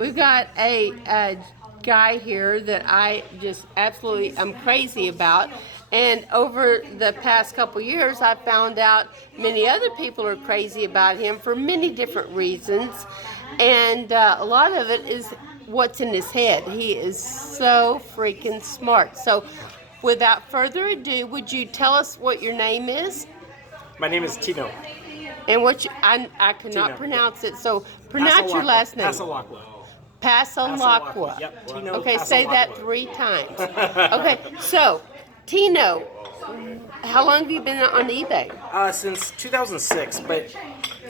We've got a guy here that I just absolutely am crazy about. And over the past couple years, I've found out many other people are crazy about him for many different reasons. And a lot of it is what's in his head. He is so freaking smart. So without further ado, would you tell us what your name is? My name is Tino. And what I cannot Tino. pronounce it, so pronounce your last name. Passalacqua. Passalacqua. Yep. Tino. Okay, say that 3 times. Okay, so Tino, how long have you been on eBay? Since 2006, but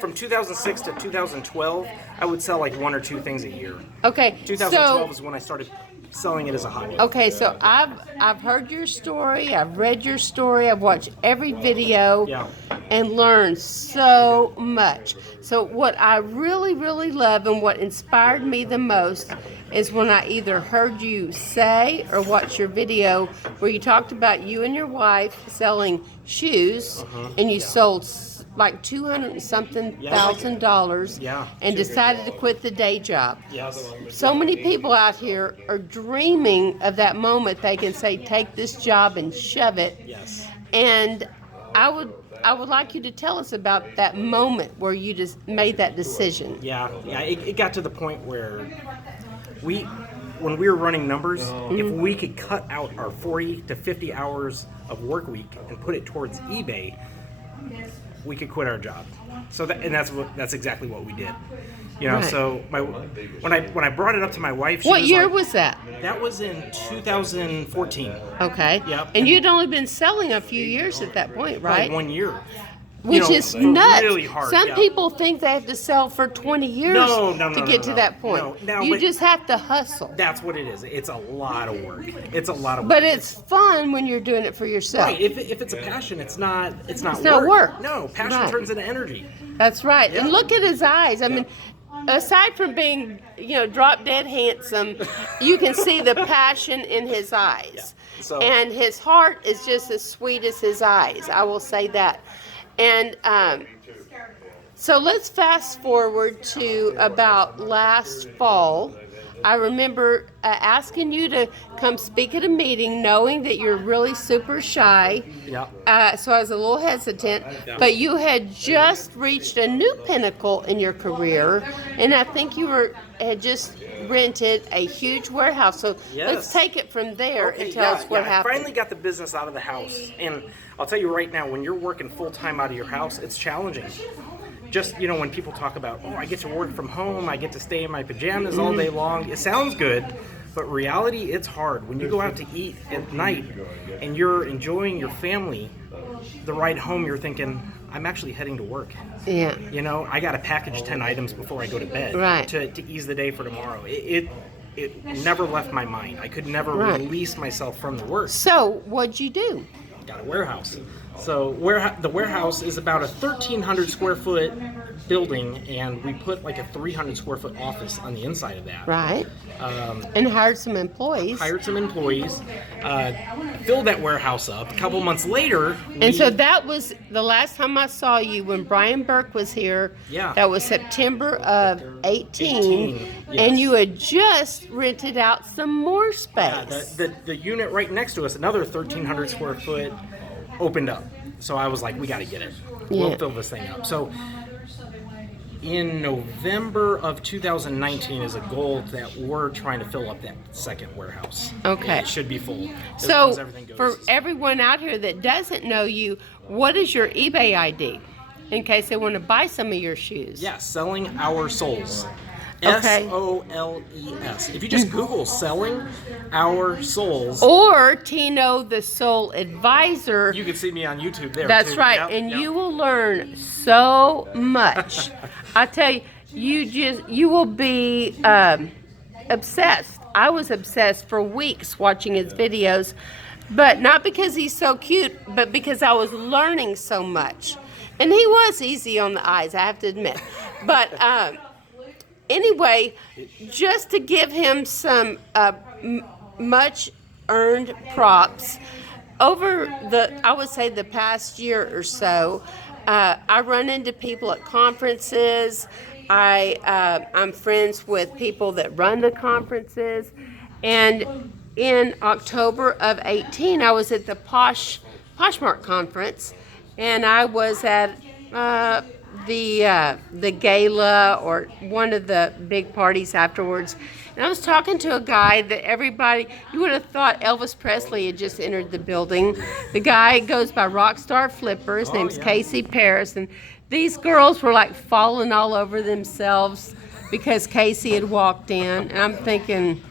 from 2006 to 2012, I would sell like 1 or 2 things a year. Okay, 2012 is when I started selling it as a hobby. Okay, so I've heard your story, I've read your story, I've watched every video, and learned so much. So what I really, really love and what inspired me the most is when I either heard you say or watch your video where you talked about you and your wife selling shoes, and you sold like $200 and something thousand and decided to quit the day job. So many people out here are dreaming of that moment they can say, take this job and shove it. And I would like you to tell us about that moment where you just made that decision. It got to the point where when we were running numbers, if we could cut out our 40 to 50 hours of work week and put it towards eBay, we could quit our job. So that's exactly what we did. So when I brought it up to my wife, what year was that? That was in 2014. Okay. Yep. And you'd only been selling a few years at that point, right? Probably 1 year. Which is nuts. Really hard. Some people think they have to sell for 20 years to get to that point. You just have to hustle. That's what it is. It's a lot of work. But it's fun when you're doing it for yourself. Right. If it's a passion, it's not work. No, passion turns into energy. That's right. And look at his eyes. I mean, aside from being, drop dead handsome, you can see the passion in his eyes. And his heart is just as sweet as his eyes. I will say that. And so let's fast forward to about last fall. I remember asking you to come speak at a meeting, knowing that you're really super shy. So I was a little hesitant. But you had just reached a new pinnacle in your career, and I think you had just rented a huge warehouse. So let's take it from there and tell us what happened. I finally got the business out of the house, and I'll tell you right now, when you're working full-time out of your house, it's challenging. Just, when people talk about, I get to work from home, I get to stay in my pajamas all day long, it sounds good, but reality, it's hard. When you go out to eat at night and you're enjoying your family, the ride home, you're thinking, I'm actually heading to work. I got to package 10 items before I go to bed to ease the day for tomorrow. It never left my mind. I could never release myself from the work. So what'd you do? Got a warehouse. So the warehouse is about a 1,300 square foot building, and we put like a 300 square foot office on the inside of that. Right. And hired some employees. Filled that warehouse up. A couple months later. And so that was the last time I saw you when Brian Burke was here. That was September of 18. And you had just rented out some more space. The unit right next to us, another 1,300 square foot, opened up. So I was like, we got to get it. We'll fill this thing up. So in November of 2019 is a goal that we're trying to fill up that second warehouse. Okay. It should be full. So for everyone out here that doesn't know you, what is your eBay ID in case they want to buy some of your shoes? Selling our soles. Okay. SOLES. If you just Google selling our soles. Or Tino, the Sole Advisor. You can see me on YouTube there. That's right. You will learn so much. I tell you, you will be obsessed. I was obsessed for weeks watching his videos, but not because he's so cute, but because I was learning so much. And he was easy on the eyes, I have to admit. But anyway, just to give him some much earned props, over I would say the past year or so, I run into people at conferences. I'm friends with people that run the conferences. And in October of 18, I was at the Poshmark conference, and I was at the gala or one of the big parties afterwards. And I was talking to a guy that everybody, you would have thought Elvis Presley had just entered the building. The guy goes by Rockstar Flipper. His name's Casey Paris. And these girls were like falling all over themselves because Casey had walked in. And I'm thinking,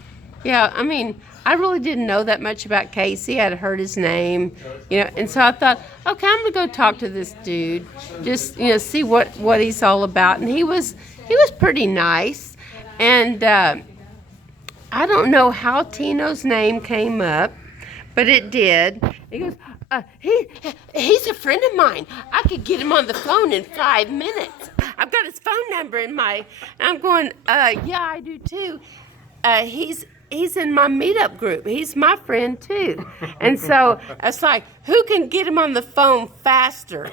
yeah, I mean, I really didn't know that much about Casey. I'd heard his name, and so I thought, okay, I'm gonna go talk to this dude, just see what he's all about. And he was pretty nice, and I don't know how Tino's name came up, but it did. He goes, he's a friend of mine. I could get him on the phone in 5 minutes. I've got his phone number in my. And I'm going, yeah, I do too. He's in my Meetup group. He's my friend too. And so it's like, who can get him on the phone faster,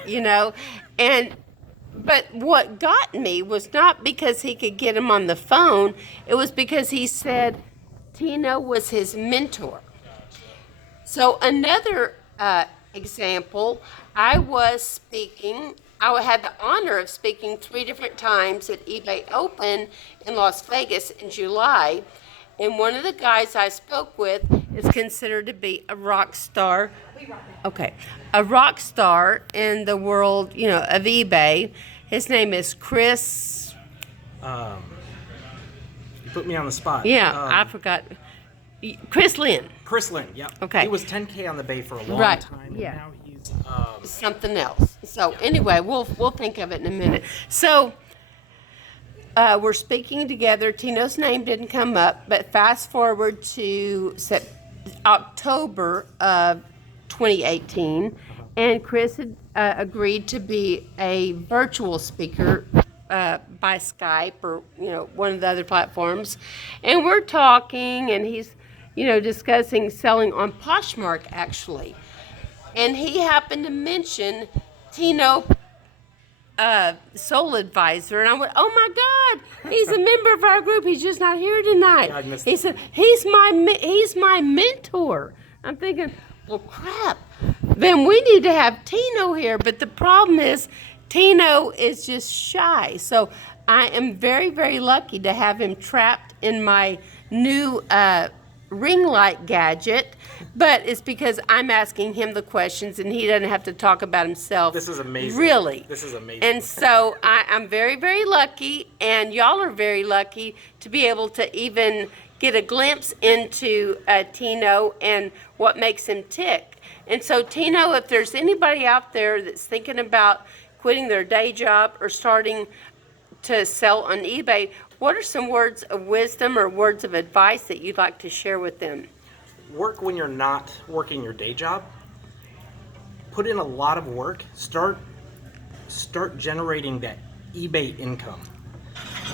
But what got me was not because he could get him on the phone. It was because he said Tino was his mentor. So another example, I had the honor of speaking 3 different times at eBay Open in Las Vegas in July. And one of the guys I spoke with is considered to be a rock star. Okay, a rock star in the world, of eBay. His name is Chris. You put me on the spot. Yeah, I forgot. Chris Lynn. Chris Lynn, yeah. Okay. He was 10K on the Bay for a long time. And Yeah. now he's Something else. So anyway, we'll think of it in a minute. So. We're speaking together. Tino's name didn't come up, but fast forward to October of 2018, and Chris had agreed to be a virtual speaker by Skype or one of the other platforms, and we're talking, and he's discussing selling on Poshmark actually, and he happened to mention Tino Sole Advisor, and I went, oh my God, he's a member of our group. He's just not here tonight. Yeah, I missed he said he's my mentor. I'm thinking, well, crap. Then we need to have Tino here. But the problem is, Tino is just shy. So I am very, very lucky to have him trapped in my new ring light gadget, but it's because I'm asking him the questions and he doesn't have to talk about himself. This is amazing. Really. This is amazing. And so I'm very, very lucky, and y'all are very lucky to be able to even get a glimpse into Tino and what makes him tick. And so, Tino, if there's anybody out there that's thinking about quitting their day job or starting to sell on eBay, what are some words of wisdom or words of advice that you'd like to share with them? Work when you're not working your day job. Put in a lot of work. Start generating that eBay income.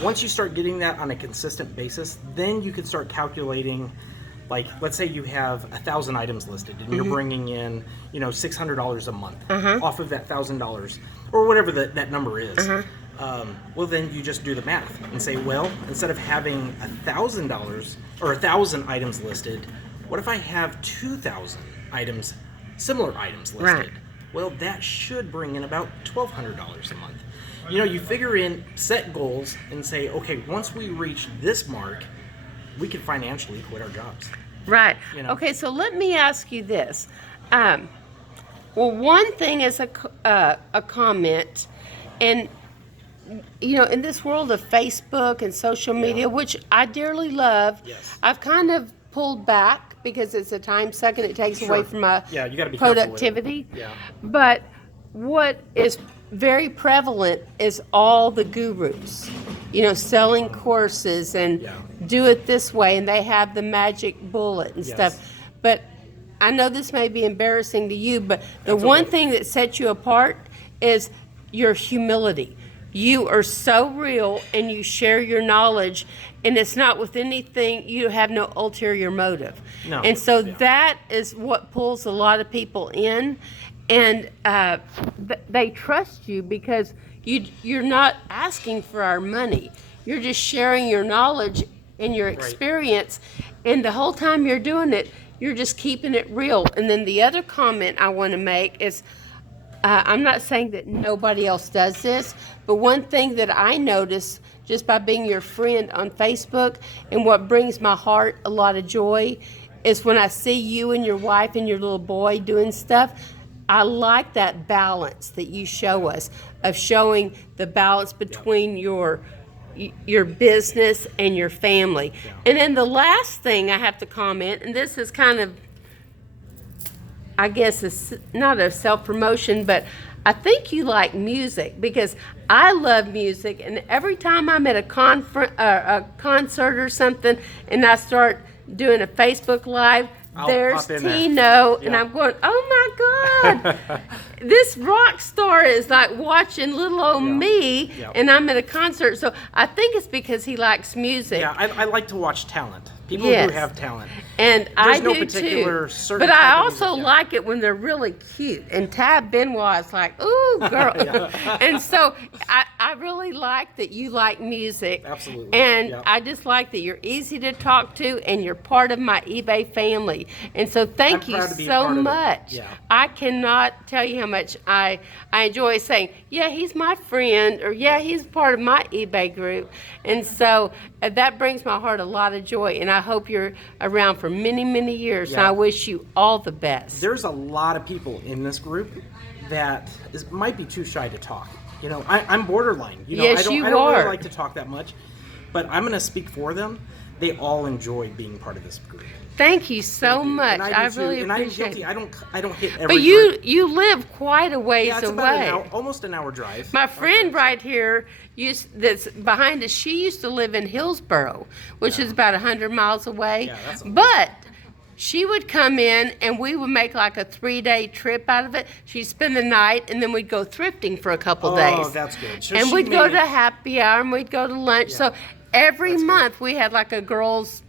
Once you start getting that on a consistent basis, then you can start calculating, like, let's say you have 1,000 items listed and you're bringing in, $600 a month off of that $1,000 or whatever that number is. Well, then you just do the math and say, well, instead of having $1,000 or 1,000 items listed, what if I have 2,000 items, similar items listed? Right. Well, that should bring in about $1,200 a month. You figure in, set goals and say, okay, once we reach this mark, we can financially quit our jobs. Right. Okay, so let me ask you this. Well, one thing is a comment, and in this world of Facebook and social media, which I dearly love, I've kind of pulled back because it's a time suck and it takes away from my you gotta be productivity. Yeah. But what is very prevalent is all the gurus, selling courses and do it this way, and they have the magic bullet and stuff. But I know this may be embarrassing to you, but the one thing that sets you apart is your humility. You are so real and you share your knowledge, and it's not with anything, you have no ulterior motive. No. And so that is what pulls a lot of people in, and they trust you because you're not asking for our money. You're just sharing your knowledge and your experience, and the whole time you're doing it, you're just keeping it real. And then the other comment I want to make is, I'm not saying that nobody else does this, but one thing that I notice just by being your friend on Facebook, and what brings my heart a lot of joy, is when I see you and your wife and your little boy doing stuff. I like that balance that you show us, of showing the balance between your business and your family. And then the last thing I have to comment, and this is kind of, I guess it's not a self-promotion, but I think you like music, because I love music, and every time I'm at a concert or something and I start doing a Facebook Live, there's Tino, and I'm going, oh my God, this rock star is like watching little old me, and I'm at a concert. So I think it's because he likes music. Yeah, I like to watch talent. People who have talent. And There's I no do particular too. certain But I type of also music, like it when they're really cute. And Tab Benoit is like, ooh, girl. And so I really like that you like music. Absolutely. And I just like that you're easy to talk to, and you're part of my eBay family. And so thank you so much. I cannot tell you how much I enjoy saying, yeah, he's my friend, or yeah, he's part of my eBay group. And so that brings my heart a lot of joy, and I hope you're around for many, many years. And I wish you all the best. There's a lot of people in this group that might be too shy to talk. You know, I'm borderline. You know, Yes, I don't really like to talk that much, but I'm going to speak for them. They all enjoy being part of this group. Thank you so much. And I really and appreciate it. I don't hit every. But you live quite a ways it's away. about an hour, almost an hour drive. My friend right here, that's behind us, she used to live in Hillsboro, which is about 100 miles away. Yeah, that's but she would come in, and we would make like a 3-day trip out of it. She'd spend the night, and then we'd go thrifting for a couple days. Oh, that's good. So and we'd go to happy hour, and we'd go to lunch. So every month we had like a girls'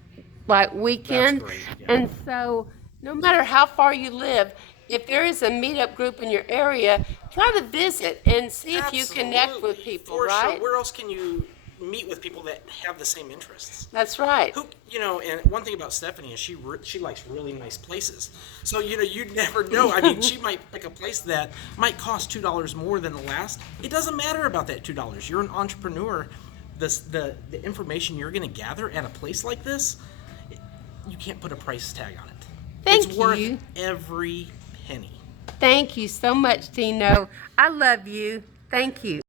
weekend. That's great. And so no matter how far you live, if there is a meetup group in your area, try to visit and see if you connect with people, right? Sure. Where else can you meet with people that have the same interests? That's right. And one thing about Stephanie is she likes really nice places. So, you never know. I mean, she might pick a place that might cost $2 more than the last. It doesn't matter about that $2. You're an entrepreneur. The information you're going to gather at a place like this, you can't put a price tag on it. It's worth every penny. Thank you so much, Tino. I love you. Thank you.